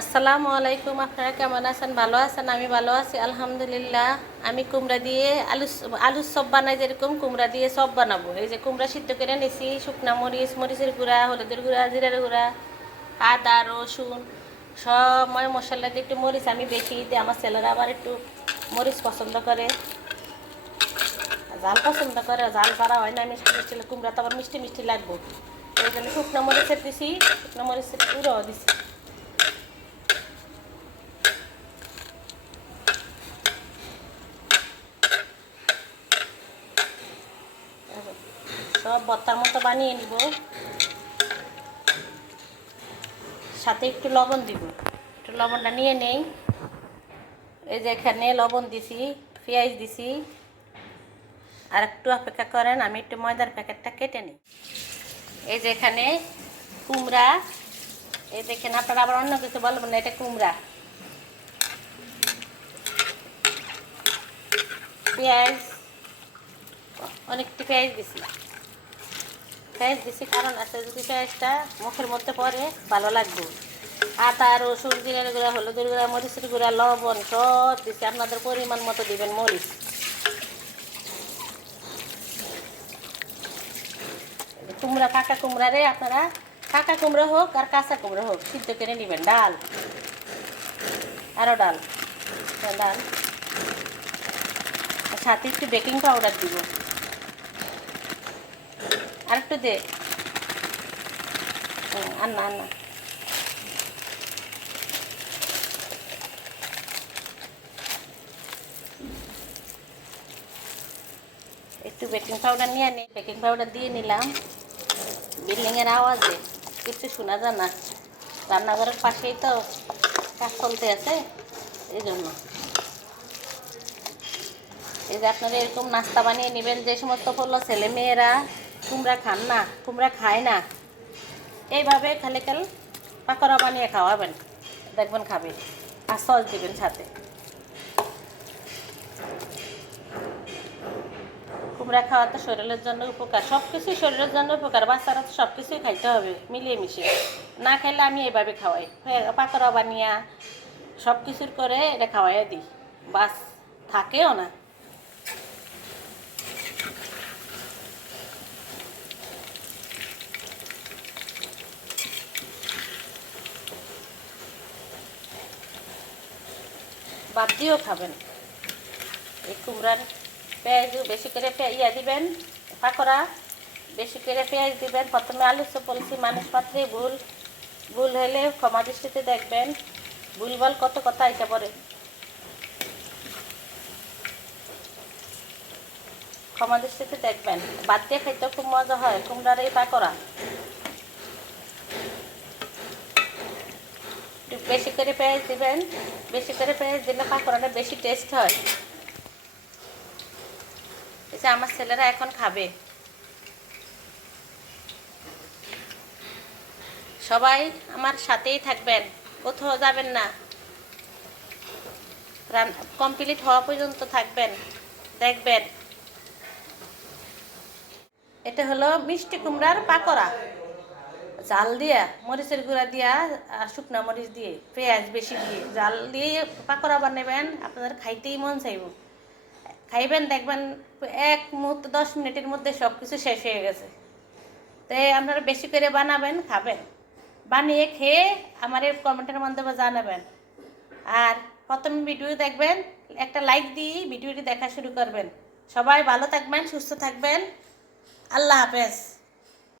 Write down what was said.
আসসালামু আলাইকুম। আপনারা কেমন আছেন? ভালো আছেন? আমি ভালো আছি আলহামদুলিল্লাহ। আমি কুমড়া দিয়ে আলুর চপ বানাই, যেরকম কুমড়া দিয়ে চপ বানাবো। এই যে কুমড়া সিদ্ধ করে নিয়েছি, শুকনা মরিচ, মরিচের গুঁড়া, হলুদের গুঁড়া, জিরার গুঁড়া, আদা, রসুন, সব মশলা দিয়ে একটু মরিচ আমি বেশি দিই। আমার ছেলেরা আবার একটু মরিচ পছন্দ করে, ঝাল পছন্দ করে। ঝাল ছাড়া হয় না। মিষ্টি মিষ্টি কুমড়া তো আবার মিষ্টি মিষ্টি লাগবো। এই জন্য শুকনো মরিচের দিছি, শুকনো মরিচের গুঁড়ো দিছি। সব ভর্তার মতো বানিয়ে নিব, সাথে একটু লবণ দিব। একটু লবণটা নিয়ে নেই। এই যে এখানে লবণ দিছি, পেঁয়াজ দিছি। আর একটু অপেক্ষা করেন, আমি একটু ময়দার প্যাকেটটা কেটে নিই। এই যে এখানে কুমড়া, এই দেখেন, আপনারা আবার অন্য কিছু বলবেন না, এটা কুমড়া। পেঁয়াজ, অনেকটা পেঁয়াজ দিছি। পেঁয়াজ দিছি কারণ আছে, যদি পেঁয়াজটা মুখের মধ্যে পড়ে ভালো লাগবে। আদা, রসুন, জিরার গুঁড়া, হলুদের গুঁড়া, মরিচের গুঁড়া, লবণ সব দিছি। আপনাদের পরিমাণ মতো দিবেন মরিচ। কুমড়া, পাকা কুমড়া রে আপনারা, পাকা কুমড়া হোক আর কাঁচা কুমড়া হোক, সিদ্ধ করে নেবেন। ডাল, আরও ডাল, ডাল, সাথে একটু বেকিং পাউডার দিব। আর একটু দে, আন্না আন্না। একটু বেকিং পাউডার নিয়ে নিই। বেকিং পাউডার দিয়ে নিলাম। বিল্ডিংয়ের আওয়াজে কিছু শোনা যায় না, রান্নাঘরের পাশেই তো কাজ চলতে আছে, এই জন্য। এই যে আপনারা এরকম নাস্তা বানিয়ে নেবেন। যে সমস্ত পড়লো ছেলে মেয়েরা কুমড়া খান না, কুমড়া খায় না, এইভাবে খালি পাকোড়া বানিয়ে খাওয়াবেন, দেখবেন খাবে। আর সস দিবেন সাথে। কুমড়া খাওয়া তো শরীরের জন্য উপকার, সব কিছুই শরীরের জন্য উপকার। বাচ্চারা তো সব কিছুই খাইতে হবে মিলিয়ে মিশিয়ে। না খাইলে আমি এইভাবে খাওয়াই, পাকোড়া বানিয়া সব কিছুর করে এটা খাওয়াইয়া দিই, বাস থাকেও না। বাদ দিয়েও খাবেন। এই কুমড়ার পেঁয়াজ বেশি করে দিবেন, পাকোড়া বেশি করে পেঁয়াজ দিবেন। প্রথমে আলু চপ বলছি, মানুষ মাত্রই ভুল। ভুল হলে ক্ষমা দৃষ্টিতে দেখবেন। ভুল বল কত কথা আইসা পড়ে, ক্ষমা দৃষ্টিতে দেখবেন। বাদ দিয়ে খাইতেও খুব মজা হয় কুমড়ার এই পাকোড়া। বেশি করে পেঁয়াজ দিবেন, বেশি করে পেঁয়াজ দিলে পাকোড়াটা বেশি টেস্ট হয়। এই যে আমার ছেলেরা এখন খাবে। সবাই আমার সাথেই থাকবেন, কোথাও যাবেন না, কমপ্লিট হওয়া পর্যন্ত থাকবেন, দেখবেন। এটা হলো মিষ্টি কুমড়ার পাকোড়া, জাল দিয়া, মরিচের গুঁড়া দিয়া, আর শুকনা মরিচ দিয়ে, পেঁয়াজ বেশি দিয়ে, জাল দিয়ে পাকোড়া বানাবেন। আপনাদের খাইতেই মন চাইব। খাইবেন, দেখবেন 1 মুহূর্ত 10 মিনিটের মধ্যে সব কিছু শেষ হয়ে গেছে। তাই আপনারা বেশি করে বানাবেন, খাবেন। বানিয়ে খেয়ে আমার এই কমেন্টের মাধ্যমে জানাবেন। আর প্রথমে ভিডিও দেখবেন, একটা লাইক দিয়ে ভিডিওটি দেখা শুরু করবেন। সবাই ভালো থাকবেন, সুস্থ থাকবেন। আল্লাহ হাফেজ।